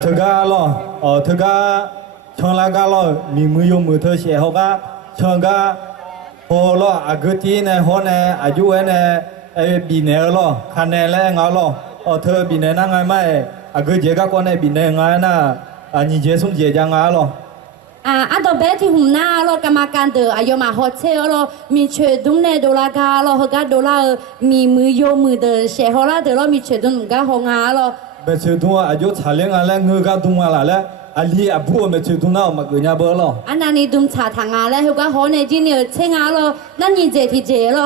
เธอก็รอเธอก็ชงลาก็รอมีมือยมือเธอเสียเขาก็ชงก็พอรออากุตีเนี่ยหัวเนี่ยอายุเนี่ยบีเนี่ยรอคันเนี่ยแล้วงาลอเธอบีเนี่ยนั่งไงไม่อากุเจก็คนเนี่ยบีเนี่ยงาน่ะนี่เจสมเจจังงาลออันต่อไปที่หุ่นหน้าเรากรรมการเดออายุมาฮอตเชลเรามีเชดุมในโดลากาเราฮกาโดลามีมือโยมือเดอเชฮอลาเดอเรามีเชดุมกาฮงาเราเมื่อเชดุมอายุชาเลงอะไรเงือกดุมอะไรแล้วอันนี้อาบัวเมื่อเชดุมน่ามาเกินยาเบอร์ลอันนั้นนี่ดุมชาทางาแล้วฮกาฮอในจีเนียเชงาเรานั่นนี่เจที่เจเรา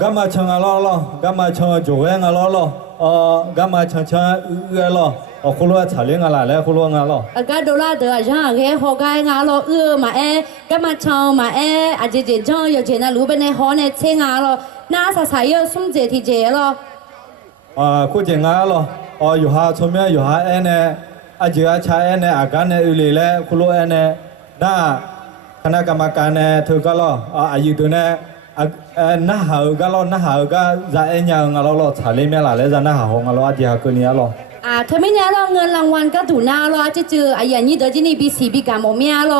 ก็มาชงอะไรล่ะก็มาชงโจเองอะไรล่ะก็มาชงล่ะคุณรู้ว่าชาเลงอะไรแล้วคุณรู้งาล่ะก็โดลาเดอจ้าแค่ฮกางาเรามาก็มาชงมาอาจจะเจจ้าอยู่เจน่ารู้เป็นในฮอในเชงาเราน่าสะสายสุ่มเจที่เจเราคุณเจงาล่ะอยู่หาชมเนี่ยอยู่หาเนี่ยอาจจะใช้เนี่ยอาการเนี่ยอยู่เลยคุณรู้เนี่ยน่าคณะกรรมการเนี่ยเธอก็ล่ะอายุตัวเนี่ยน่าหาก็ล่ะน่าหาก็จะยังเราชาเลงไม่ละเลยจะน่าหาของเราอาจจะคนนี้ล่ะเธอไม่แน่เราเงินรางวัลก็ถูกหน้าเราจะเจอไอ้ยันนี่เดี๋ยวที่นี่บีซีบีการโมเมียเรา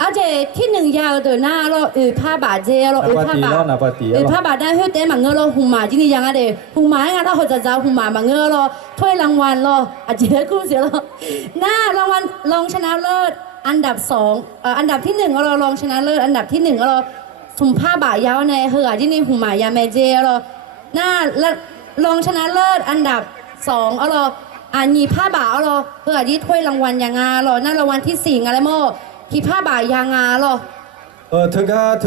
อาจจะที่หนึ่งยาวเดินหน้าเราผ้าบาดเจเราผ้าบาดผ้าบาดได้เฮ้ยเต้มาเงินเราหุ่มหมาที่นี่ยังไงเดี๋ยวหุ่มหมาไงเราเขาจะจ้าหุ่มหมามาเงินเราถ้วยรางวัลเราอาจจะกู้เสียเราหน้ารางวัลรองชนะเลิศอันดับ2อันดับที่1เรารองชนะเลิศอันดับที่1เราสุ่มผ้าบาดยาวในเฮือที่นี่หุ่มหมายาเมเจเราหน้ารองชนะเลิศอันดับ2เรามีผ้าบ่าวเราเพื่อที่ถ้วยรางวัลยางาเรานั่นรางวัลที่4อะไรโม่ที่ผ้าบ่าวยางาเราเธอ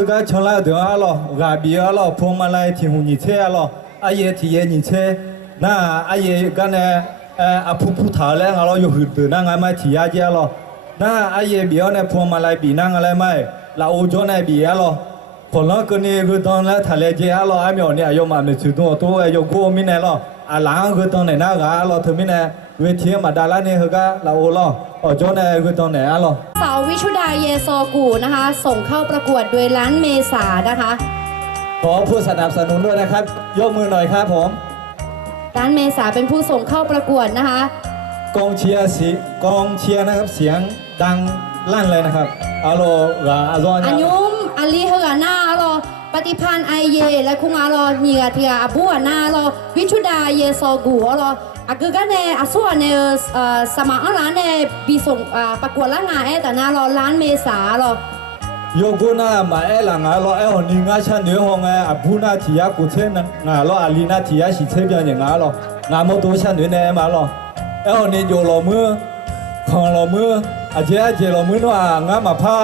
ก็ชงลาเดือดเรากาบีเราพวงมาลัยที่หุ่นยิ่งเช่เราที่ยิ่งเช่น่ากันเนี่ยผู้ถ่ายแล้วเราอยู่หืดตื่นนั่งไงไม่ที่ยาเจ้าเราน่าบีเนี่ยพวงมาลัยบีนั่งอะไรไม่เราโอจเนี่ยบีเราคนละคนนี้คือตอนแล้วทะเลเจ้าเราไม่เอาเนี่ยยมมาไม่ชุดตัวโยกูมิเนี่ยเราหลังคือตอนไหนนะก็เราถึงมิเนี่ยเวทีมาดาราเนี่ยคือก็เราโอ้เราจนเนี่ยคือตอนไหนเราสาววิชุดาเยโซกูนะคะส่งเข้าประกวดโดยร้านเมษานะคะขอผู้สนับสนุนด้วยนะครับยกมือหน่อยครับผมร้านเมษาเป็นผู้ส่งเข้าประกวดนะคะกองเชียร์นะครับเสียงดังลั่นเลยนะครับอาโลอาซอนอายุมอาลีเฮอหน้าอาโลปฏิพันธ์ไอเยและคุงอาโลเนียเทียบัวหน้าอาโลวิชุดาเยโซกูอาโลคือกันเนี่ยส่วนเนี่ยสมัครร้านเนี่ยบีส่งประกวดละงานแต่น่ารอร้านเมษาหรอโยกุน่ามาหลังรอหนิงาชันเนื้อหงพูน่าที่ยากุเชนงารออาลีน่าที่ยาสิเชเปียอย่างรองาโมตัวชันเนื้อเนี่ยมารอหนิโยรอมือของรอมืออาเจรอมือว่างามาพา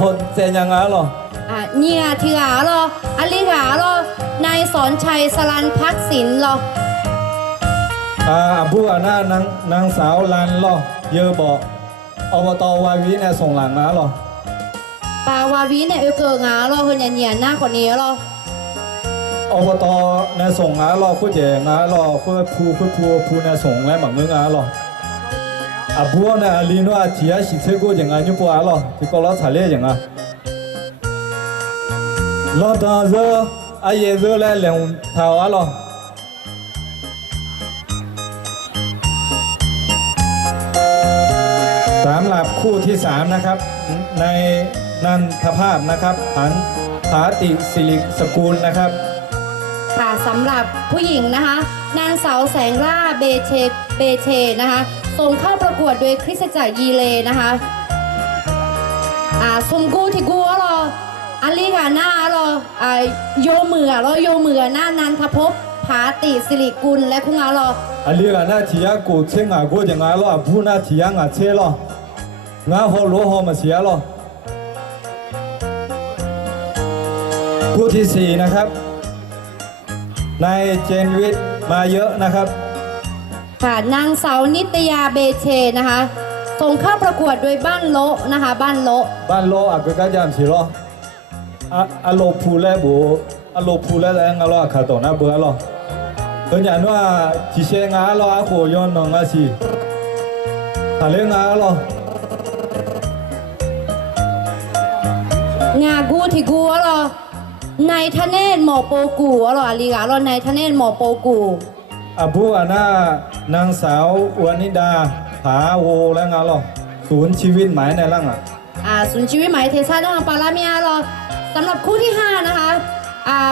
หดเจยังรอเนี่ยที่หารออาลีหารอนายสอนชัยสลันพักศิลป์รอผู้ว่าหน้านางสาวลันหรอเยอะบอกอบตวาวีเนี่ยส่งหลังงาหรอปาวาวีเนี่ยเกิดงาหรอคนเนียนหน้าคนนี้หรออบตเนี่ยส่งงาหรอคู่เจงาหรอคู่ผู้เนี่ยส่งแล้วหมังเงาหรอบัวเนี่ยลีนัวที่ยาสิเซกูอย่างไงยุบหรอที่ก็ล้อทะเลอย่างไงล้อตาเจอเยเจอแล้วเหลี่ยมเท้าหรอสำหรับคู่ที่3นะครับในนันทภาพนะครับผาติศิริสกุลนะครับค่ะสำหรับผู้หญิงนะคะนางสาวแสงล่าเบเชนะคะส่งเข้าประกวดโดยคริสตจักรยีเลนะคะสมกูที่กูรออาลีกาหน้ารอโยมือหน้านันทภพผาติศิริกุลและคุงารออาลีกาหน้าที่ยากูเชงอากูจะงารอผู้หน้าที่ยางาเชลองาฮอลโลฮอมาเสียหรอคู่ที่4นะครับนายเจนวิทย์มาเยอะนะครับค่ะนางสาวนิตยาเบเชนะคะส่งเข้าประกวดโดยบ้านโลนะคะบ้านโลก็กระยำสิหรออโลพูแลบูอโลพูแลแล้วงาลอขาตนะเบื่อหรอเอออย่างว่าที่เชงาลออาโคยอนนองอาชีทะเลงาลองากูที่กูหรอนายทะเนศหมอโปกูหรอลีกาหรอนายทะเนศหมอโปกู อาบูอาน่านางสาววานิดาผาโวแล้วงาหรอศูนย์ชีวิตหมายในร่างอ่ะ ศูนย์ชีวิตหมายเทซ่าต้องปาราเมียรอสำหรับคู่ที่ 5 นะคะ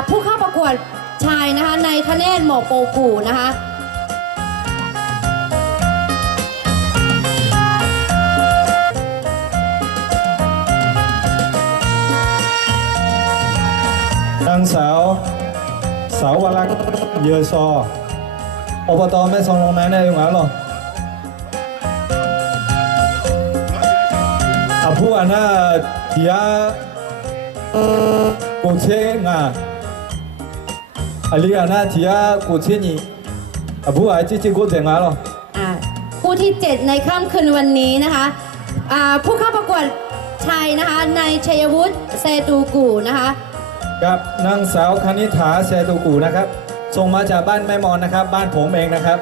ผู้เข้าประกวดชายนะคะในทะเนศหมอกโปกูนะคะ นางสาวสาวรักษ์เยอซออบตแม่ซองลงไหนในยังไงหรออาผู้อาน่าที่อากูเชงาอาลีอาน่าที่อากูเชนี่อาผู้อาจิกูเจงาหรอ คู่ที่ 7 ในค่ำคืนวันนี้นะคะผู้เข้าประกวดชายนะคะในชัยวุฒิเซตูกูนะคะกับนางสาวคณิฐาเซตูกูนะครับส่งมาจากบ้านแม่มอนนะครับบ้านผมเองนะครับ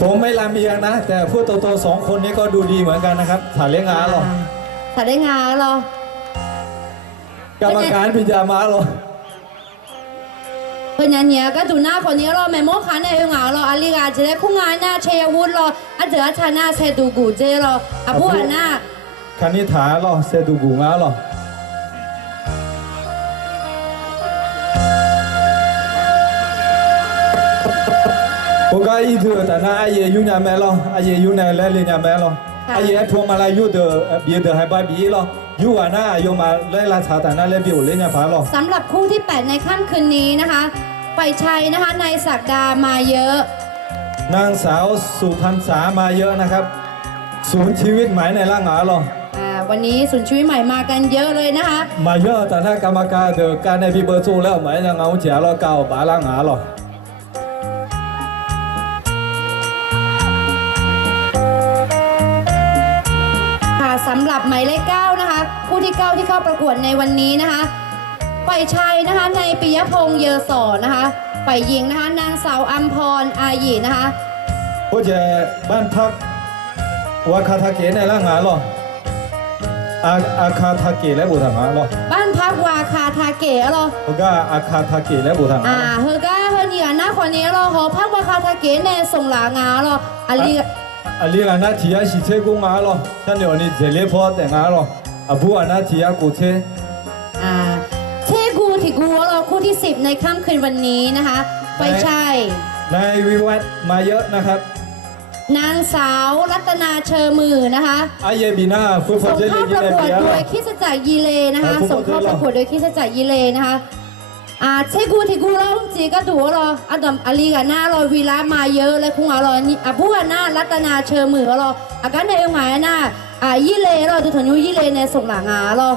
ผมไม่ลำเอียงนะแต่ผู้โตๆ2 คนนี้ก็ดูดีเหมือนกันนะครับถ่ายเลี้ยงงาหรอ ถ่ายได้งาหรอก รรมการพิจารณาหรอเพื่อนเนี่ยก็ดูหน้าคนนี้รอแม่โมคันในงาหรออาลีกาจะได้คู่งานหน้าชัยวุฒิรอเจอชาหน้าเซตูกูเจรอผู้หันหน้าคณิฐาหรอเซตูกูงาหรอโอกาสอีกแต่น่าไอ้ยุ่งยากไหมล่ะไอ้ยุ่งในเล่นยากไหมล่ะไอ้พวกมาลายยุ่งเดือเบียดเดือให้บ้าบีล่ะยุ่งอ่ะน่ายุ่งมาเล่นราชาแต่น่าเล่นบิวเล่นยาฟ้าล่ะสำหรับคู่ที่ 8 ในค่ำคืนนี้นะคะฝ่ายชายนะคะในศักดามาเยอะนางสาวสุพรรณษามาเยอะนะครับศูนย์ชีวิตหมายในร่างหาล่ะวันนี้ศูนย์ชีวิตใหม่มากันเยอะเลยนะคะมาเยอะแต่ถ้ากรรมการเดือการในพิเบอร์จูแล้วหมายยังเอาเจียเราเก่าบาล่างหาล่ะสำหรับหมายเลข 9 นะคะคู่ที่ 9 ที่เข้าประกวดในวันนี้นะคะฝ่ายชายนะคะในปิยพงษ์เยอสอนะคะฝ่ายหญิงนะคะนางสาวอัมพรอายีนะคะผู้เจบ้านพักวาคาทาเกะในร่างงานหรออาคาทาเกะและบุตรหาหรอบ้านพักวาคาทาเกะหรอเฮก็อาคาทาเกะและบุตรหาเฮก็เฮนี่หน้าคนนี้หรอหอพักวาคาทาเกะในส่งหลางาหรออาลีอานาที่อาสิเชกุงาหรอฉันเดี๋ยวนี้เจเลพอแต่งาหรออาบูอานาที่อากูเชเชกูที่กูหรอคู่ที่ 10 ในค่ำคืนวันนี้นะคะไปใช่นายวิวัฒน์มาเยอะนะครับนางสาวรัตนาเชอมือนะคะอายบีนาส่งเข้าประกวดโดยคริสตจักรยีเลนะคะส่งเข้าประกวดโดยคริสตจักรยีเลนะคะเชกูที่กูเราจีก็ตัวรออดัมอาลีกับหน้ารอวีระมาเยอะเลยคุ้งอรอนี่ผู้หน้ารัตนาเชอมือรออาการในเองหมายหน้ายีเลรอตัวถนนยีเลในส่งหลังรอ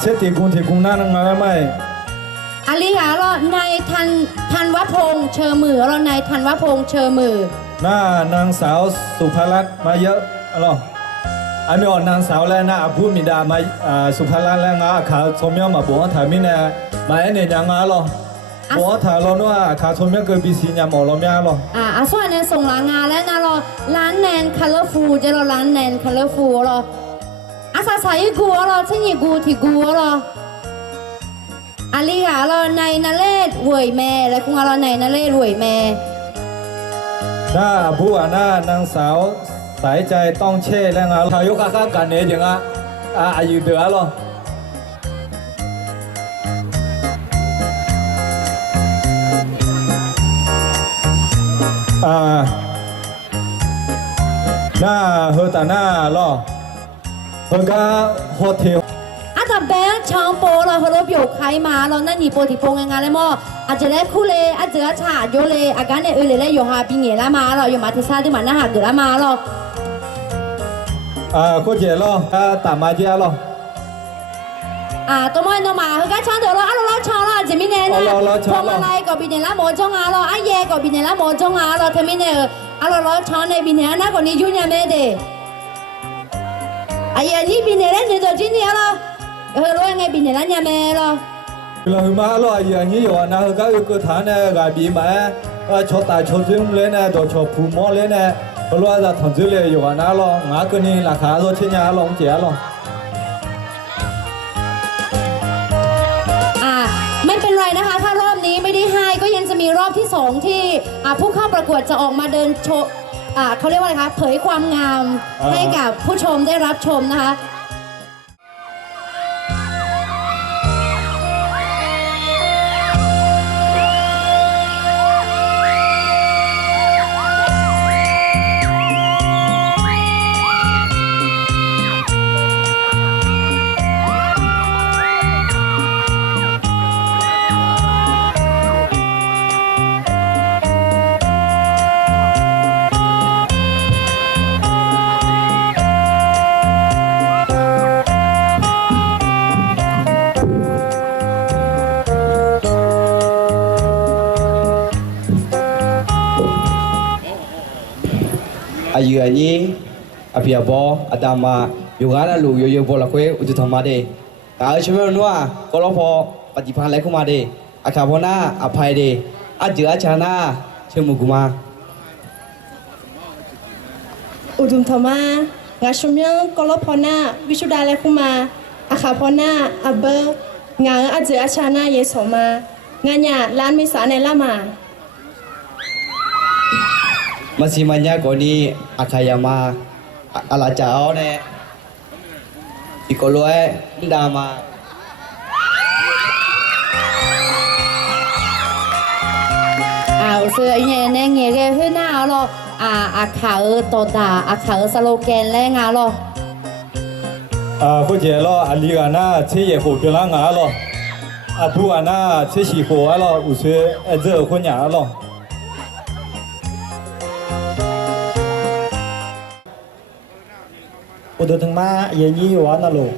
เชติกุลที่กุงหน้านั่งมาไหมอาลีหารอนายทันวพงษ์เชอมือรอนายทันวพงษ์เชอมือหน้านางสาวสุภลักษณ์มาเยอะรออันนี้นางสาวแล้วนะผู้มีดามาสุภาลักษณ์แล้วงาขาชมยมาบัวถ่ายมิเนี่ยมาเนี่ยยังงาหรอบัวถ่ายเราเนี่ยขาชมยเกิดปีสีเนี่ยหมอเราไม่หรอส่วนเนี่ยส่งหลังงาแล้วนะรอร้านแนนคัลเลอร์ฟูจะรอร้านแนนคัลเลอร์ฟูรออาสาสายกูรอเช่นยี่กูที่กูรออาลีหารอในนาเลศเวยแม่และคุ้งรอในนาเลศเวยแม่หน้าผู้หน้านางสาวสายใจต้องเช่แล้วงาทายกข้ากันเนี่ยอย่างอายุเดือหรอหน้าเฮตาหน้าหรอเฮก็โฮเทลแต่แบงค์ช่างโปเราเขาลบอยู่ใครมาเรานั่นหนีโปติโปงงานเลยมั่วอาจจะเล่คู่เลยอาจจะฉาดโยเลยอาการเนี่ยเลยอยู่หาปีเหงี่ยละมาเราอยู่มาที่ซาที่มันน่าหักเดือละมาเราก็เจรอตามมาเจรอตัวมันตัวมาคือการช่างเดือเราเราช่างเราจะไม่แน่นะพวงมาลัยก็บินเนี่ยละโมจงอาเราเย่ก็บินเนี่ยละโมจงอาเราทำไม่เนี่ยเราช่างในบินเนี่ยนะคนนี้ยุ่งยังไม่ได้นี่บินเนี่ยเล่นตัวจริงเนี่ยเรารู้ยังไงบินเนี่ยละเนี่ยแม่เราเรามาเราอย่างนี้อยู่นะก็คือฐานเนี่ยกับบีมาชดตาชดซึ่งเลยนะตัวชดผูมอเลยนะเพราะว่าจะทำจุดเลยอยู่นะเรางาคนนี้ราคาตัวเชียร์ลงเจี๋ยเรา มีรอบที่สองที่ผู้เข้าประกวดจะออกมาเดินโชว์เขาเรียกว่าอะไรคะเผยความงามให้กับผู้ชมได้รับชมนะคะ อายุอันนี้อภิบาลอาตมาอยู่งานลูกอยู่บนหลักเวอุตธรรมะเดแต่เอาชีวิตนัวก็รอพอปฏิพันธ์เล็กขึ้นมาเดอาคาพนาอภัยเดอาเจือชานาเชื่อมุกุมา อุดุมธรรมะงาชมยังกลพนาวิชุดาเลคุมาอาคาพนาอับเบงานอาเจอาชานาเยสมางานยาล้านมิสาในละมา masih banyak koni akayama ala jauh ne di koloi ndama เสื้อเงี้ยเนี่ยเงี้ยเฮ้ยหน้าหรออาขาตัวตาอาขาสโลแกนแรงหรอ或者咯阿里个那车也好别啷个咯不啊那车喜欢咯有些这婚呀咯อุดถึงมาเย็นยี่วันนะลูก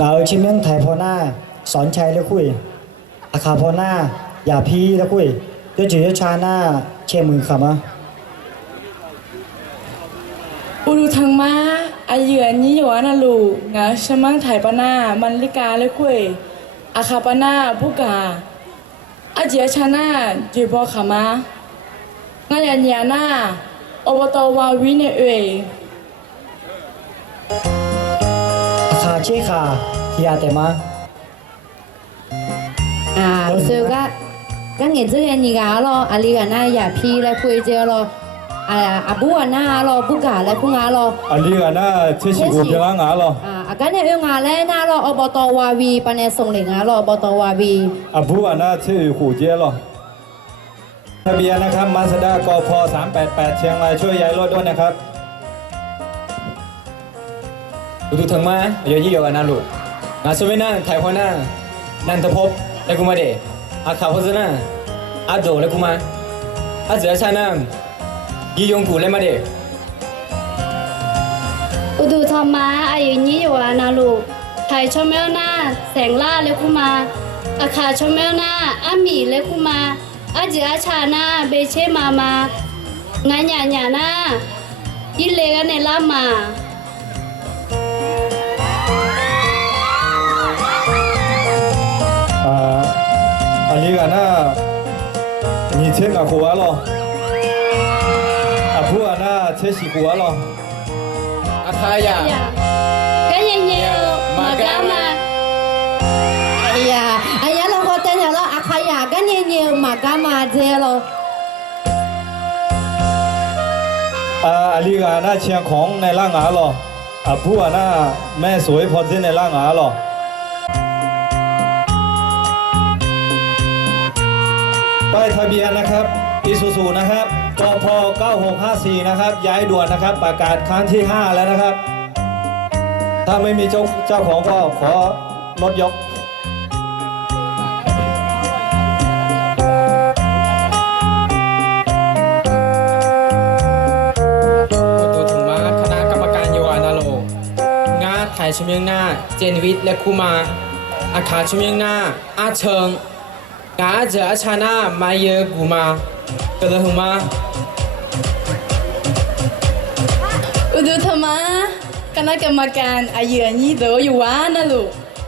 ดาวชิมยังไทยพอหน้าสอนชัยแล้วคุยอาคาพอหน้าอย่าพีแล้วคุยเดี๋ยวจืดชาหน้าเชื่อมือขำอ่ะ อุรุทังมาอาเยือนยี่หวานาลูงาชมังไถปนามันลิกาเลยคุยอาคาปนาผู้กาอาเจียชานาจีบอขามางานยันยานาอบตวาวิเนเอ อาคาเชคาที่อาเตมาเสื้อก็เงี้ยเสื้อนี่ก็หรออาลีกันน่าอย่าพีแล้วคุยเจอหรอบัวหน้าหรอผู้กาแล้วผู้งาหรอ阿里个那车喜欢别啷个咯กันเนี่ยงาแล้วหน้าหรออบตวาวีปนส่งเหลงหรออบตวาวี不啊那车虎街咯ทะเบียนนะครับมาสด้ากพ388เชียงรายช่วยย้ายรถด้วยนะครับ อุตุถึงมาเยอะยี่เยอะกันนะลูกงานสมัยนั้นไทยพ่อหน้านันทภพและกุมาเดอาขาวพัฒนาอาโจและกุมาอาเสือชานายี่ยงกูและมาเดอุดุธรรมะอายุนี้อยู่อานาลูไทยชมเมลนาแสงล่าเลคุมาอาคาชมเมลนาอามีเลคุมาอาเจือชานาเบเชมามางานหยานายิเลกันในล่ามา阿里个那你车个火咯不啊那车喜欢咯อาคายากันยังเยอะมากามาเราพอเต้นแล้วอาขยากันเงี้ยมากามาเจอหรอ阿里个那เชียงของในล่างหา咯不啊那แม่สวยพอเส้นในล่างหา咯ป้ายทะเบียนนะครับอิซูซูนะครับกพ9654นะครับย้ายด่วนนะครับประกาศครั้งที่5แล้วนะครับถ้าไม่มีเจ้าของก็ขอรถยกอุตุถึงมาคณะกรรมการโยอานาโลงาไทยชมยังหน้าเจนวิทย์และคูมาอาคาชมยังหน้าอาเชิงกาเจออาชานามาเยอะกูมาก็เลยถึงมาอุดุธรรมะคณะกรรมการอาเยือนยี่เดออยู่วานาลู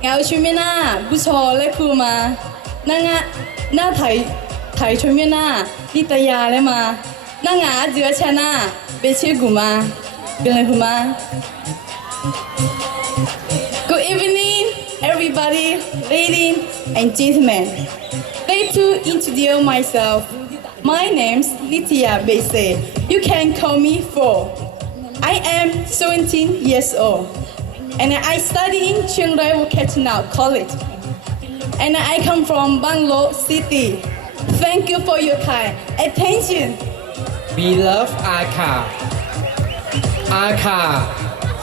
งาชุมินาบุชอและคูมานั่งหน้าไทยชุมินานิตยาและมานั่งอาเจือชานาเบเชกูมาก็เลยถึงมา Good evening everybody ladies and gentlemen like to introduce myself. My name's Litia Bese. You can call me Fo. I am 17 years old, and I study in Chiang Rai Vocational College. And I come from Bangalore City. Thank you for your kind attention. We love อาคาอาคา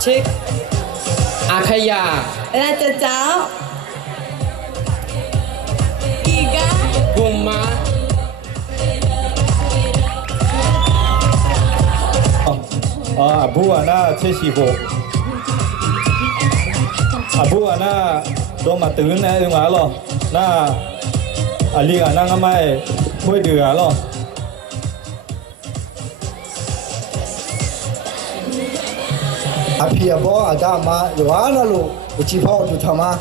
เช็คอาขยา La Chao. Iga. กุมมา abu ana che si ho abu ana do ma tu na nga lo na ali ana nga mai hoi dừa lo Apia bo adama yoana lo uchi pho tu thama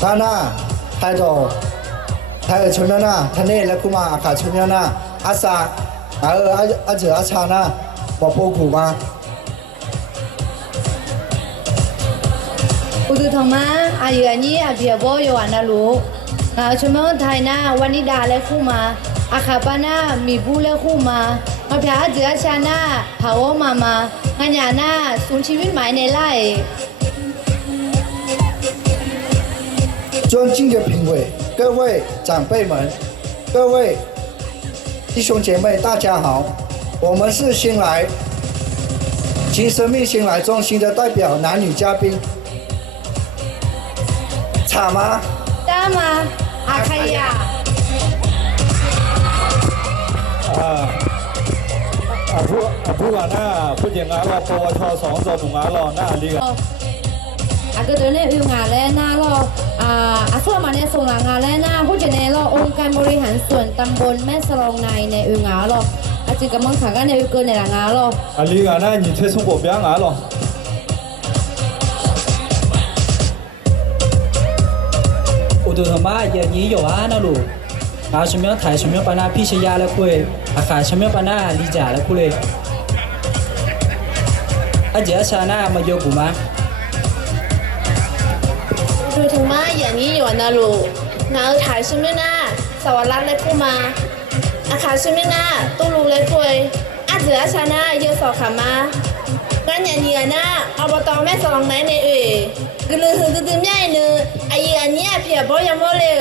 Tana thai do thai chumyana thane la kuma akha chumyana asa aje achana bo po ku ma อุตุธรรมะอายุอันนี้อาเบียบอยวันนะลูกชุมชนไทยนะวันนี้ดาและคู่มาอาคาปานะมีผู้และคู่มามาพยาเจือชานะเผามางันยานะสูญชีวิตหมายในไร่尊敬的评委，各位长辈们，各位弟兄姐妹，大家好，我们是新来新生命新来中心的代表男女嘉宾，查吗？ ตามาอาขยา abu ana ผู้หญิงงาloปวช2 2 งาlo na ali อาก็เดินในงานแล้วนะเราอาส่วนมาในส่งงานแล้วนะผู้จัดการเราองค์การบริหารส่วนตำบลแม่สลองในงานเราอาจจะกำลังขังกันในเกินในงานเรา ali ga na ni che sung ko bya nga lo อุตุธรรมะอย่างนี้อยู่อ่ะนะลูกอาชมยถ่ายชมยปานาพิชยาและคุยอาขาชมยปานาลีจ่าและคุยอาเจ้าชานามาโยกุมา ดูถึงมาอย่างนี้อยู่นะลูกนาถ่ายชิมนะสวัสดิ์เลยกูมาอาคาชิมนะตู้ลูเลยคุยอาเจือชานะเยอะสอขามางั้นอย่างนี้นะอบตแม่สองไหนในกลือหือตื่นใหญ่เนอะไอ้อันนี้เพียบบ่ยังบ่เลย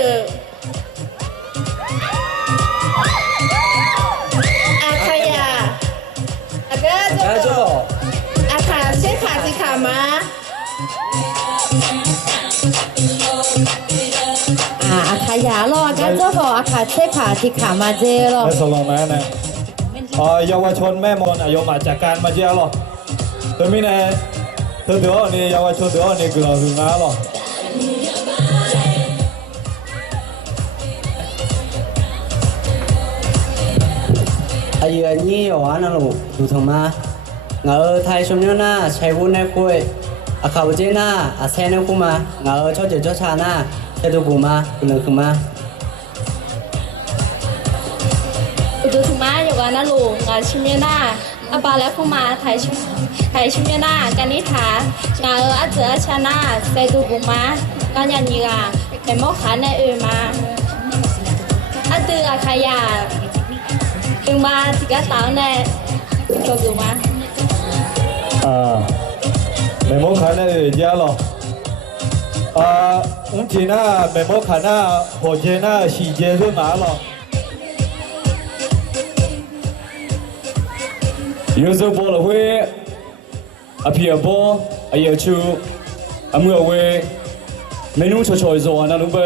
อาขยาอาก็จะอาคาเช็คขาสิขามา อาขยาลอการเจ้าบอกอาขาเชขาที่ขามาเจรอ แม่สลองนะเยาวชนแม่มนอายุมาจากการมาเจรอตัวมีเนี่ยเธอเดี๋ยวนี่เยาวชนเดี๋ยวนี่กลัวหึงนะรอ อายุอันนี้อยู่อ่ะนะลูกดูทำมาเงาไทยชมเนี่ยนะใช้วุ้นในคุยอาคาบเจน่าอาเซนในคุมาเงาชอบเจ้าชาหน้าใช้ตัวกูมาคุณนึกขึ้นมา อุตุธรรมะอยู่อ่ะนะลูกงานชิมยนาอาบาและคู่มาถ่ายชิมยนากันนิถางานอาเจอชานาใส่ตูกุมากันยันยีราเป็นมอขาในมาอาตืออาขยาถึงมาติกาสาวในตัวกุมา ไม่มองขันเนี่ยเยอะหรออุ้งจีน่าไม่มองขันน่ะหัวเจน่าสีเจด้วยหมาหรอ有时候播了会，皮播，也去，没有会，没弄错错做，那弄不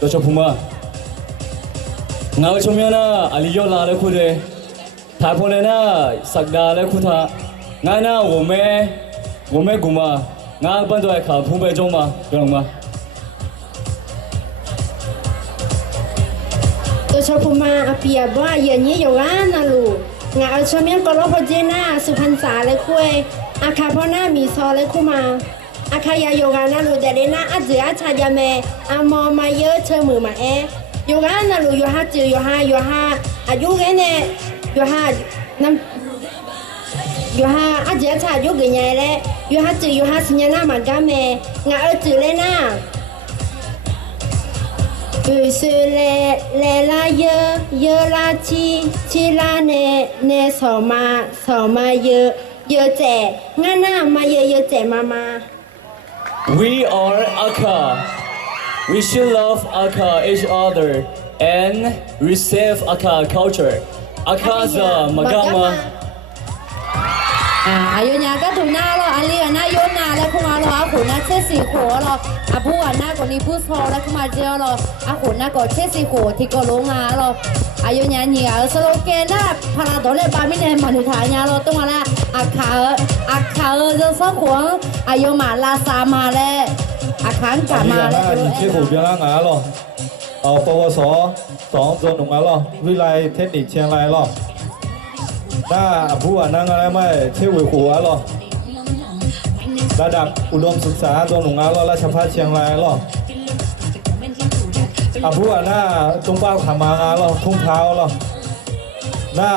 多少铺嘛。我这边呢，里有哪来哭的？他婆呢，啥哪来哭他？我呢，我们姑妈，我搬到来看铺白种嘛，知道吗？ ตัวชาวพม่าอาเปียบ่อย่างนี้อยู่ว่านะลูกงาเอาชมยันกรพเจน่าสุพรรณษาเลยคุยอาคาพ่อหน้ามีซอเลยคู่มาอาคายาโยกานะลูกแต่เดน่าอาเจืออาชายาเมอามอมาเยอะเชิงมือมาโยกานะลูกโยฮาจือโยฮาอายุแกเนี่ยโยฮาน้ำโยฮาอาเจืออาชายุกใหญ่เลยโยฮาจือโยฮาสัญญาหน้ามากาเมงาเอาจือเลยนะ是来啦有啦去啦呢扫码有在，俺那嘛有在妈妈。 We are Aka. We should love Aka each other and receive Aka culture. Aka is a magama. อายุยาก็ถูกหน้าเราอันนี้หน้ายนนาแล้วคุณมาเราอาขุนนะเช็ดสีหัวเราอาผู้หน้าก่อนนี้ผู้ชอแล้วคุณมาเจอเราอาขุนนะก่อนเช็ดสีหัวที่ก็ลงมาเราอายุยาเนี่ยสโลแกนนะพาราตัวเล็บปาไม่ได้มาถึงฐานยาเราต้องมาละอาขาจะสักหัวอายุมาลาซามาแล้วอาคารกลับมาแล้ว 你这股别让俺了，ปวส2ตัวหนุ่ม了，วิไลเทคนิคเชียงราย了，那ผู้นั่งอะไรไม่เชื่อหัว了，ระดับอุดมศึกษาตัวหนุ่ม了ราชภัฏเชียงราย了，ผู้น่าตรงเป้าขามา了ทุ่งเท้า了，น่า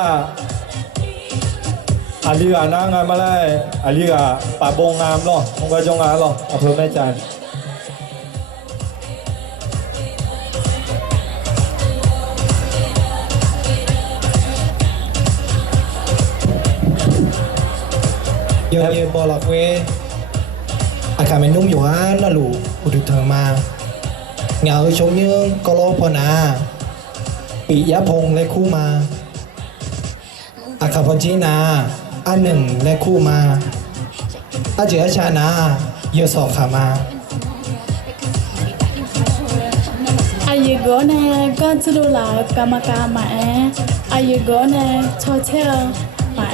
อาลีกานั่งมาเลยอาลีกาป่าบงงาม了，องค์กรจงงาม了อำเภอแม่จันทร์ เยอะๆบอลอกเวอาคาเมนุ่มอยู่ฮะน่าลูอุดุเธอมาเงาชงเยื่อกโลพนาปิยพงษ์และคู่มาอาคาพจีนาอันหนึ่งและคู่มาอาเจอชานาเยอะสอกขามา อายุก็เนี่ยก็จะดูแลกรรมการมาอายุก็เนี่ยชดเชยมา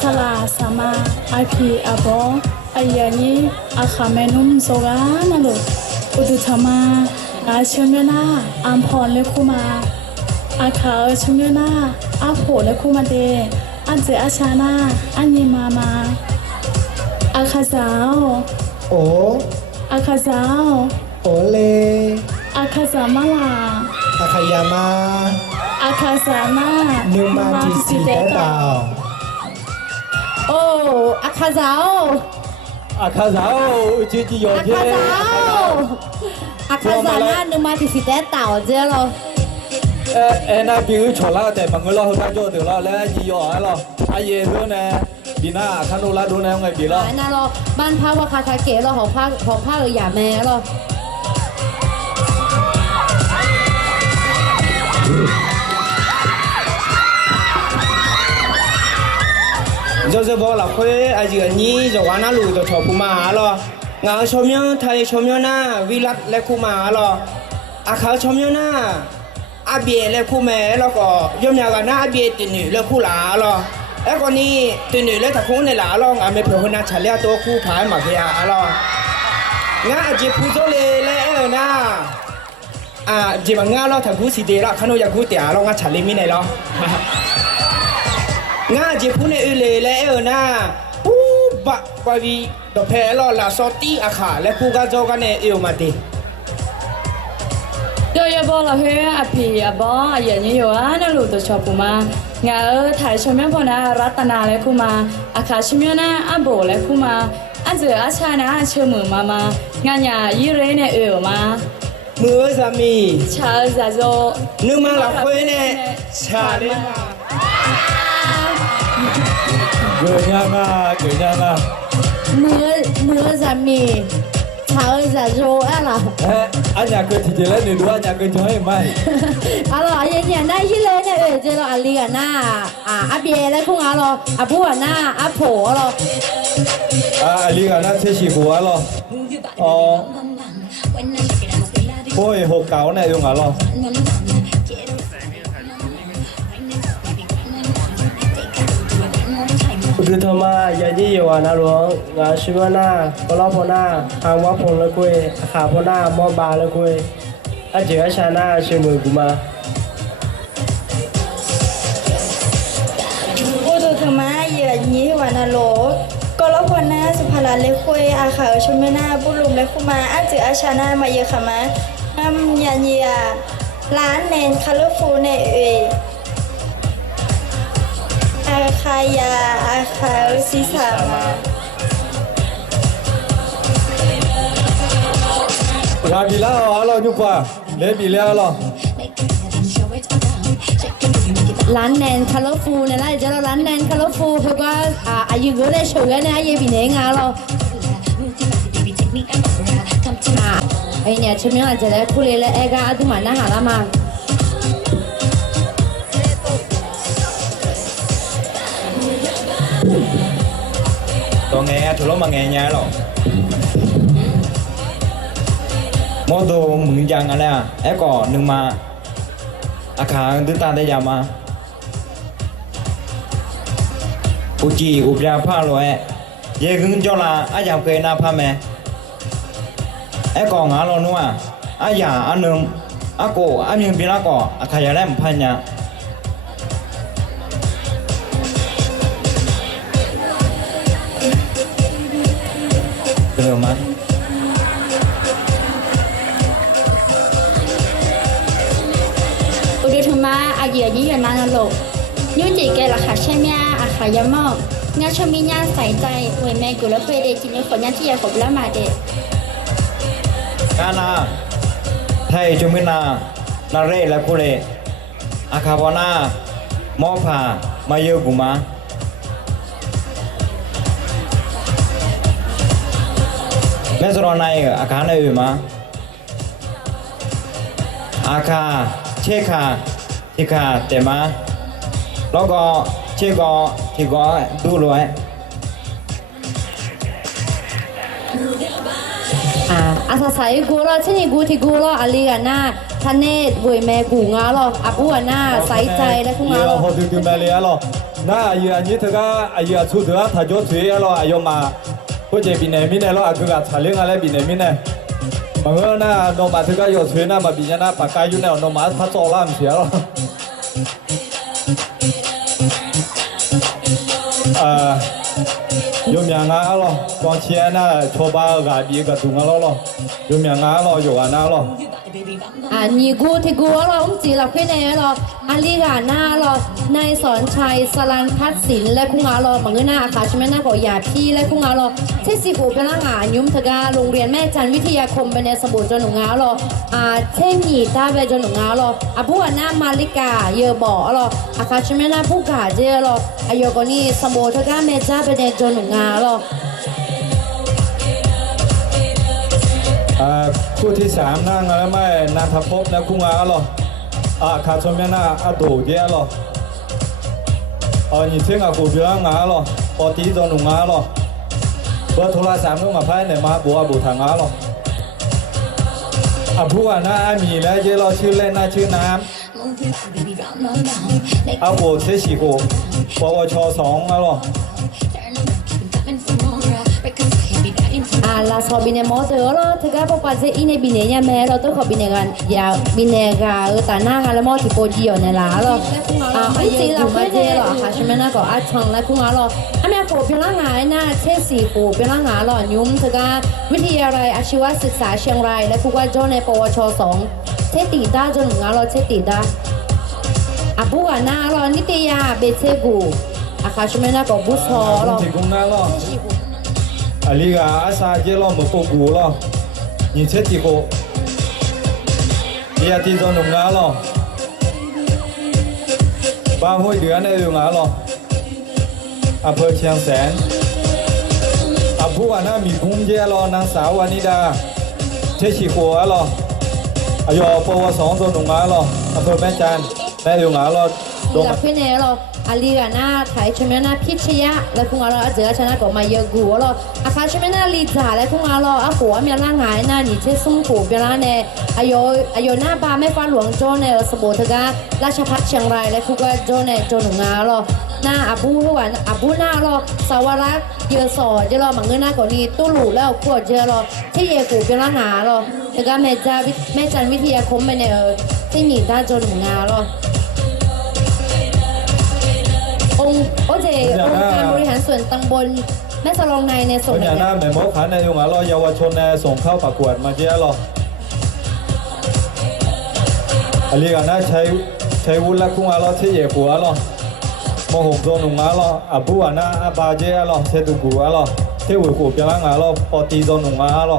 สลาสามาอาพีอาบออายุนี้อาคาเมนุ่มโซกานะลูกอุตุธรรมาอาเชงเงนาอัมพรเลคุมาอาคาเชงเงนาอาโผเลคุมาเดอันเจอาชานาอันยีมาอาคาสาว โอ อาคาสาว โอเล อาคาสามาลา อาคายามา อาคาสามา นึงมาที่สีแดดาว โอ้อาคาซาวอาคาซาวนะนึกมาที่สิแต่เต่าเจ้าเรา 那比如吵了在门口老大叫得了，来你要了，阿爷说呢，比那看到拉多呢，我比了。那เราบ้านพักว่าคาคาเกะเราของผ้าอย่าแม่เรา 就是บอกเราคุยอายุนี้จะว่าน่ารู้จะชอบคู่มาหรองานชมยังไทยชมยังน่าวิรัตและคู่มาหรออาเขาชมยังน่าอาเบียและคู่แม่แล้วก็ยมยากันน่าอาเบียติหนึ่งและคู่หลาหรอแล้วก็นี่ติหนึ่งและตะคุ้งในหลาหรองานไม่เผื่อคนน่าฉันเลี้ยตัวคู่ผายหมากเฮียหรองานจีพูโจเลยแล้วน่าจีบงานเราถ้าคู่สีเดียร์ขนมอยากคู่เตี๋ยเรางานฉันเลยมีไหนหรอ ง่าจะพูดในอื่นเลยแล้วนะปุ๊บะกว่าวีดอกแพรลอละซอตี้อาขาและผู้กาโจกันในเอวมาดิ เดี๋ยวบอกเราให้อาพีอาบออย่างนี้อยู่นะลูกตัวชอบกูมางาถ่ายชมยังพอนะรัตนาและกูมาอาคาชมยังนะอาโบและกูมาอาเจออาชานะเชื่อมือมางานยายี่เรในเอวมามือสามี ชาซาโจ นึกมาหลับคุยเนี่ยชาเลยมา เกิดยังมือสามีชาจะโจอะไร อันนี้ก็ที่จะเล่นหรือว่าอันนี้ก็จะให้ไม่ อะไรอย่างนั้นยี่เลยเนี่ยเจอเราอาลีกันน่าอาเบียแล้วคงเราอาผู้น่าอาโผเรา อาลีกันน่าเชื่อชีหัวหรออ๋อโอ้ยหกเก่าเนี่ยยังไงหรอ อุดธรรมาอย่ายี่อยู่นะหลวงงานชิวนาก็รอพนาทางวัดพงละคุยขาพนามอบาละคุยอาเจอชานาเชื่อมือกูมา อุดุธรรมะเหยื่อนี้วานาโลกลพนาสุภาลาเลคุยอาขาวชมนาบุลุมเลคุมาอาจืออาชานามาเยขมางามยาเยียร้านเนนคาร์ฟูเนเออาคายาอาคาซิสามา ราบีลาอ๋อเราอยู่ป่ะ เลบีแล้วหรอ ร้านแนนคาร์ลฟูเนี่ยนะเดี๋ยวเราร้านแนนคาร์ลฟูคือว่าอายุก็ได้โชว์กันนะเยบีเนงาเราไอเนี่ยชิมยังอาจจะได้คุยเลยเอกาตุมันน่าหาละมา ตัวแง่ถูกแล้วมาแง่ยาหรอโมโดมึงยังอะไรอ่ะไอ้ก่อนหนึ่งมาอาคารตื้อตาได้ยามาอุจีอุปยาผ้าลอยเยกึ่งจอละอาจารย์เคยนาผ้าแม่ไอ้ก่อนงาเราหนัวอาญาอันหนึ่งอาโกอามีปีละก่ออาคารยาแรมพันยาเดิมมั้ย อุดมมาอายุยี่อยู่นานโลกยุ่งจีแกราคาใช่ไหมอาคายามอกงานชมีงานใส่ใจหวยแม่กุลเพเดจินขอยานที่อยากขบแล้วมาเด กานาไทยจุมินานาเรและคุเรอาคาบอนามอผามาเยกุมาแม่สรนัยอาคาในอื่นมาอาคาเชคาทิคาเตมาแล้วก็เชก็ที่ก็ดูรวย อาสาสายกูรอที่นี่กูที่กูรออาลีกันหน้าท่านเนตบวยแม่กูงาหรออาบูกันหน้าใส่ใจและกูงาหรอ พอถึงแม่เลยหรอน่าอายุอันนี้เธอก็อายุชุดเธอถ้าจดสวยหรออายุมาผู้เจ็บปีไหนมีไหนหรออากูก็ชาเลี้ยงอะไรปีไหนมีไหนบางเรื่องน่ะน้องมาเธอก็อยู่สวยน่ะมาปีนี้น่ะปากกาอยู่เนี่ยน้องมาพัดโซ่ล่ามเสียหรอยมยังงาหรอกองเชียร์น่ะชอบบ้ากาบีกับตุงหรอยมยังงาหรออยู่กันน่ะหรอ นี่กูที่กูรอจีเราขึ้นในรออาลีกันหน้ารอนายสอนชัยสลันพัฒศิลและคุงารอบางเรื่องหน้าค่ะใช่ไหมหน้าก่อยาพี่และคุงารอเทศสิโกเป็นงานยุ่มทกาโรงเรียนแม่จันวิทยาคมเป็นในสมุทรจนหนุ่งงารอเช่นหยีตาเบจนหนุ่งงารอผู้หน้ามาลิกาเยอะบ่อรอค่ะใช่ไหมหน้าผู้กาเจรออายุกนี่สมุทรทกาแม่จ้าเป็นในจนหนุ่งงารอคู่ที่สามนั่งแล้วไม่นางทัพพบนะคุ้งอาหรอขาชมยันน่ะดูเดียหรอนี่เชื่อกูเบี้ยงาหรอปอตีจนหนุ่งงาหรอเบอร์โทรศัพท์ต้องมาพายเนี่ยมาบัวบุทางงาหรอผู้ว่าน่ามีแล้วเจ้าชื่อเล่นน่าชื่อน้ำโบเทชิโกปวช2หรอลาสบินเนมอเตอร์เราถ้าก็พอจะอินในบินเนียแม่เราต้องขอบินเนกันยาบินเนกาแต่หน้างานแล้วมอที่โปรจีอยู่ในร้านเราไม่จริงเราไม่ได้หรอกค่ะใช่ไหมนะก็อาชังและคุณอาเราแม่โผล่เป็นร่างงานน่าเช่นสี่โผล่เป็นร่างงานหล่อยุ่มถ้าก็วิทยาลัยอาชีวศึกษาเชียงรายและผู้ว่าโจในปวช2เช่ตีด้าจนงานเราเช่ตีด้าผู้ว่าหน้าเรานิตยาเบเชกูค่ะใช่ไหมนะก็บุษเราอาลีกาอาซาเจลอมปูกูลอนี่เช็ดจีโกนี่อาทิตย์จนหนุ่มงาลอบางห้วยเดือนในหนุ่มงาลออำเภอเชียงแสนผู้ว่าน่ามีคุ้มเจลอนางสาววานิดาเช็ดจีโกลออายุปวสจนหนุ่มงาลออำเภอแม่จันในหนุ่มงาลอดงขึ้นในเราอาลีกาหน้าไทยชมนาพิชยะและคุงอาเราเจอชนะก็มาเยอะกูเราอาคาชมนาลีจ่าและคุงอาเราหัวมีร่างกายหน้านี่เช่ซุ้มผูเวลาในอายุหน้าบาไม่ฟ้าหลวงโจในสมุทรราชพัฒเชียงรายและคุกโจในโจหนุ่งาเราหน้าอาบูทุกวันอาบูหน้าเราสาวรักเยอะสอเจเราหมังเงินหน้าก่อนนี้ตู้หลูแล้วขวดเจเราที่เยกูเป็นร่างกายเราแล้วก็แม่จันวิทยาคมไปในที่หนีตาโจหนุ่งาเราองค์การบริหารส่วนตำบลแม่สลองในส่วนอย่างนั้นแม่หมอขันในยุงหล่อเยาวชนในส่งเข้าประกวดมาเจ้าหรออาลีกันนะใช้วุ้นและคุ้งหล่อที่เหยียบหัวหรอมองหงโจนุงหล่อผู้ว่านะบาเจ้าหรอเชตุกูหรอที่หัวกูเปียงหล่อปอตีโจนุงหล่อ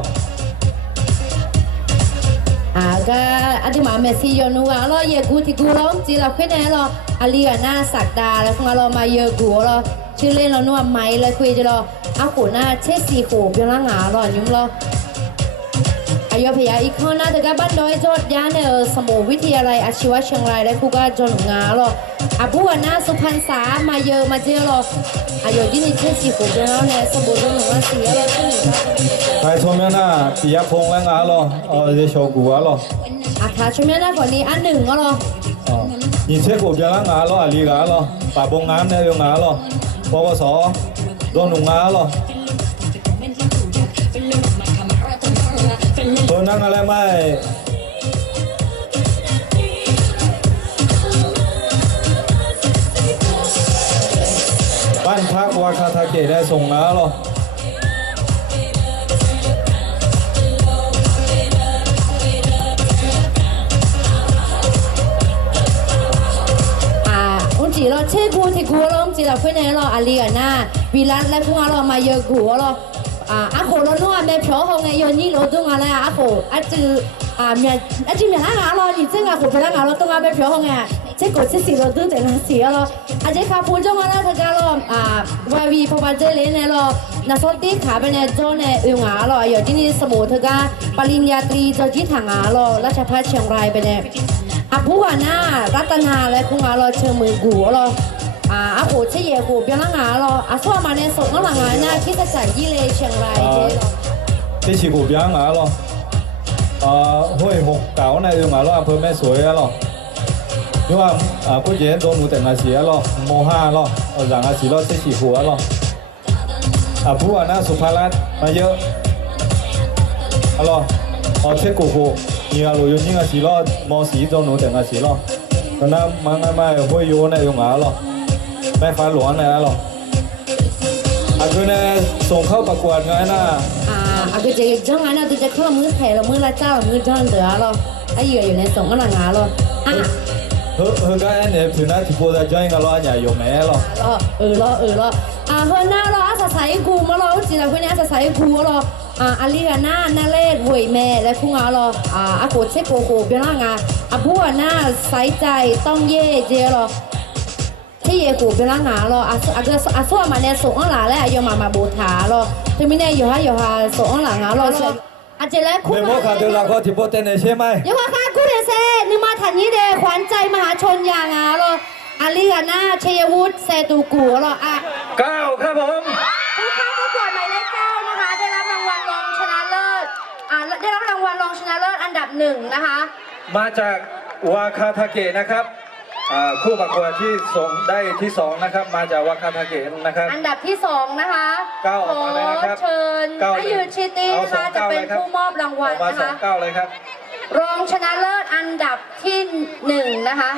ก็อันที่มาเมซี่ยนูอ่ะเราเยกูที่กูเราจีเราขึ้นแน่เราอาลีกับหน้าสักดาแล้วของเรามาเยกูเราชื่อเล่นเรานัวไม้เลยคุยจะเราเอาหัวหน้าเช็ดสีหูเพียงละหงาเรายุ่งเราอายุพยาอีกข้อหน้าแต่ก็บ้านดอยโจทย์ยาในสมุวิทยาลัยอาชีวะเชียงรายและครูก็จนงาเราผู้หัวหน้าสุพรรณษามาเยอะมาเจอเราอายุที่นี่เช็ดสีหูเพียงแล้วเนี่ยสมุจนหนึ่งวันสี่เราขึ้นไทยชมเนี่ยนะปียพงแล้วงา咯เดี๋ยวโชกุ啊咯อาคาชมเนี่ยนะก่อนนี้อันหนึ่งก็เรา你切股票啦牙咯，啊你牙咯，大半眼呢用牙咯，波波手，用龙牙咯。ตัวนั่งอะไรไม่บ้านพักวาคาทาเกะได้ส่งน้าหรอจีเราเช่กูที่กูเราจีเราเพื่อนเราอาลีกันนะวิลันและพวกเรามาเยอะกูเราอาโคเราโน้แม่พี่เขาไงยนนี่เราต้องอะไรอาโคอาจือเมียอาจือเมียนั่งงาเราจริงๆอาโคเป็นนั่งงาเราต้องแม่พี่เขาไงเช่กูเช่สิเราต้องแต่ละเสียเราอาจจะขาพูดจังว่าเราถ้าเราวายวีพอมาเจอเลยเนี่ยเรานักสติขาเป็นเนี่ยโจเนี่ยงาเราอยู่ที่นี่สมุทรกาปริญญาตรีจะที่ทางงาเราราชภัฏเชียงรายเป็นเนี่ยผู้ว่าหน้ารัตนาและคุณงาเราเชิงมือกูเราโหเชี่ยกูเปียงงาเราส่วนมาเนี่ยส่งก็หลังงานหน้าคิดจะจ่ายยี่เลยเชียงรายเจ้เราที่ชีกูเปียงงาเราห้วยหกเก๋าในงาเราอำเภอแม่สวยเรา因为กูเย็นโดนหนูแต่งอาเสียเราโมห้าเราหลังอาชีเราที่ชีหัวเราผู้ว่าหน้าสุภารัตน์มาเยอะเราเช็คกู你啊，路用呢個事咯，冇事做腦定係事咯。咁啦，晚啱咪開咗呢用牙咯，咩快亂嚟咯。佢呢送เข้าประกวดไงนะ佢就將眼啦，佢就เข้ามือแผ่เรามือละเจ้ามือจ้อนเดือเราไอ้เหยื่ออยู่ในส่งก็หลังงาเรา佢家呢條呢條波就將個攞人用咩咯？佢嗱เราอาศัยกูมาเราจีเราคนนี้อาศัยกูเราอาลีกาน่านาเล่หวยแม่และคุณอาเราอาโคเชโกโกเปียงงาผู้ว่าหน้าใส่ใจต้องเย่เจเราที่เย่กูเปียงงาเราส่วนมาเนี่ยส่งหลานและยมาบูทาเราที่ไม่เนี่ยอยู่ฮะส่งหลานเราอาจจะแล้วคุณไม่โมขาเดี๋ยวเราก็ที่โปเตนใช่ไหมยังว่าค่ะกูเดเซ่นึกมาถันนี้เดขวัญใจมหาชนอย่างเราอาลีกาน่าชัยวุฒิเซตูกูเรา9ครับผมผู้เข้าประกวดหมายเลข9นะคะได้รับรางวัลรองชนะเลิศได้รับรางวัลรองชนะเลิศอันดับ1นะคะมาจากวาคาทาเกะนะครับคู่ประกวดที่ได้ที่2นะครับมาจากวาคาทาเกะนะครับอันดับที่2นะคะขอเชิญอายุชิติค่ะจะเป็นผู้มอบรางวัลนะคะ9เลยครับรองชนะเลิศอันดับที่1นะคะ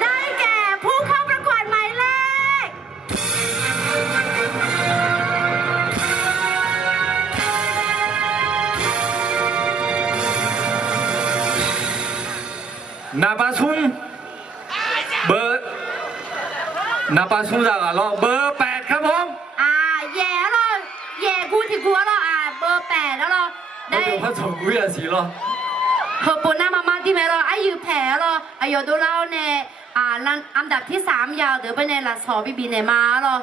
ได้แก่ผู้เข้าประกวดหมายเลขนาปาซุงเบอร์นาปาซุงจากเราเบอร์8ครับผมแย่เราแย่กูที่กูเราเบอร์8แล้วเราได้พระสงฆ์วิญญาสีเราเฮอปนหน้ามามาที่แม่เราอายุแผลเราอายุดูเราเนี่ยอันดับที่3ยาวเดี๋ยวไปในหลักสอบบีเนี่ยมาเรา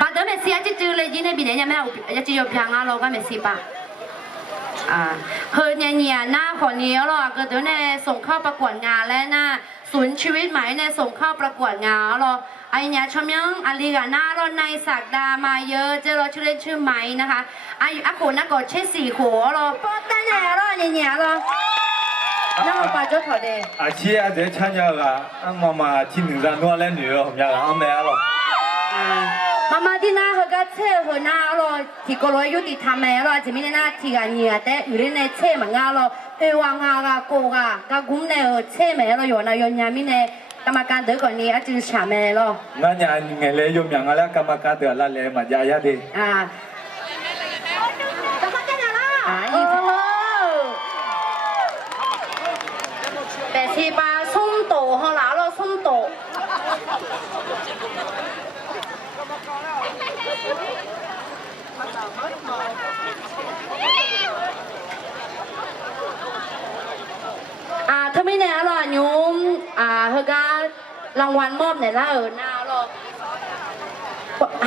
บัดเดี๋ยวเมสซี่จะจืดเลยจีเนี่ยบีเนี่ยแม่จะจืดอยู่เพียงเราก็เมสซี่ปะเฮอเนี่ยหน้าคนนี้เราก็เดี๋ยวเนี่ยส่งเข้าประกวดงานแล้วนะศูนย์ชีวิตหมายเนี่ยส่งเข้าประกวดงานเราไอ้เนี่ยชมยังอาลีกาน่าเราในสักดามาเยอะเจอเราชื่อเล่นชื่อไม้นะคะอาโขนักกอดเช่4หัวเราตั้งแต่เราเนี่ยเรานั่งไปจุดถอดเองเชียเดี๋ยวฉันอยากมาที่หนึ่งจะนวดเล่นหนูผมอยากเอาแม่เรามาที่หน้าเขาก็เช่หัวหน้าเราที่ก็ร้อยยุติธรรมแม่เราจะมีหน้าที่การเงียแต่อยู่ในเช่เหมือนเราวางกาโกกากุ้มเนี่ยเช่แม่เราอยู่ในยนยามิเนี่ยกรรมการเดือก่อนนี้อาจจะฉาแม่เรางั้นอย่างไงเลยยมอย่างอะไรกรรมการเดือดละเลยมายายาดีแต่ที่ปลาส้มโตของ เฮก็รางวัลมอบไหนล่ะหน้ารอ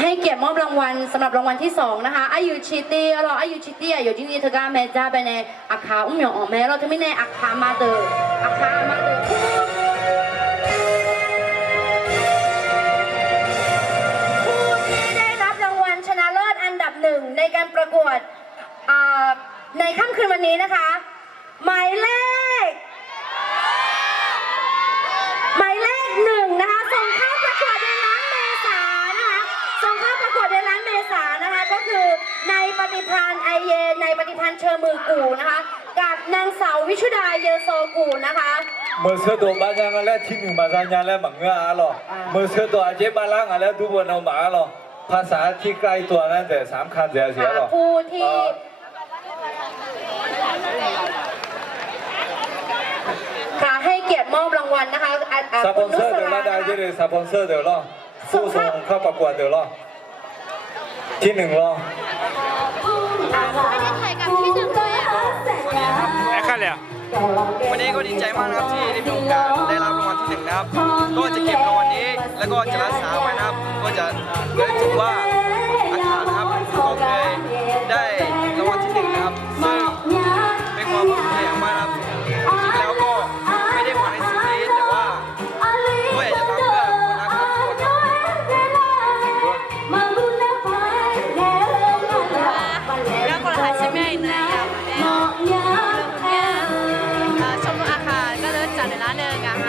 ให้เกียรติมอบรางวัลสำหรับรางวัลที่2นะคะอายุชิตี้เราอายุชิตี้อยู่ที่นี่เธอก็แม่จ้าไปในอาคาอุ้มหยองออกแม่เราจะไม่ในอาคามาเตอร์อาคามาเตอร์ผู้ที่ได้รับรางวัลชนะเลิศอันดับ1ในการประกวดในค่ำคืนวันนี้นะคะหมายเลข1นะคะส่งเข้าประกวดในร้านเมษานะคะส่งเข้าประกวดในร้านเมษานะคะก็คือในปฏิพันธ์ไอเยในปฏิพันธ์เชอมือกูนะคะกับนางสาววิชุดาเยโซกูนะคะเมื่อเช้าตัวบ้านยังอะไรที่1มาสัญญาแล้วมังเงาหรอเมื่อเช้าตัวอาเจ็บบ้านล่างอะไรดูบนเอาหมาหรอภาษาที่ใกล้ตัวนั่นแต่3 คันเสียหรอผู้ที่ค่ะให้เกียรติมอบรางวัลนะคะสปอนเซอร์เดี๋ยวละได้จะได้สปอนเซอร์เดี๋ยวรอผู้ส่งเข้าประกวดเดี๋ยวรอที่1รอไม่ได้ถ่ายกับที่1เลยอ่ะแอคชั่นเลยวันนี้ก็ดีใจมากนะครับที่ได้มีโอกาสได้รับรางวัลที่1นะครับก็จะเก็บรางวัลนี้แล้วก็จะรักษาไว้นะครับก็จะระลึกถึงว่าอาคารนะครับก็เคยได้รางวัลที่1นะครับซึ่งเป็นความภูมิใจอย่างมากครับจริงแล้วก็ไม่ได้หวังในสิ่งนี้แต่ว่าก็อยากจะทำเพื่อคนรักครับทุกคนแล้วก็หาใช่ไหมนะชมอาคารก็เลิศจัดในร้านหนึ่งอะค่ะ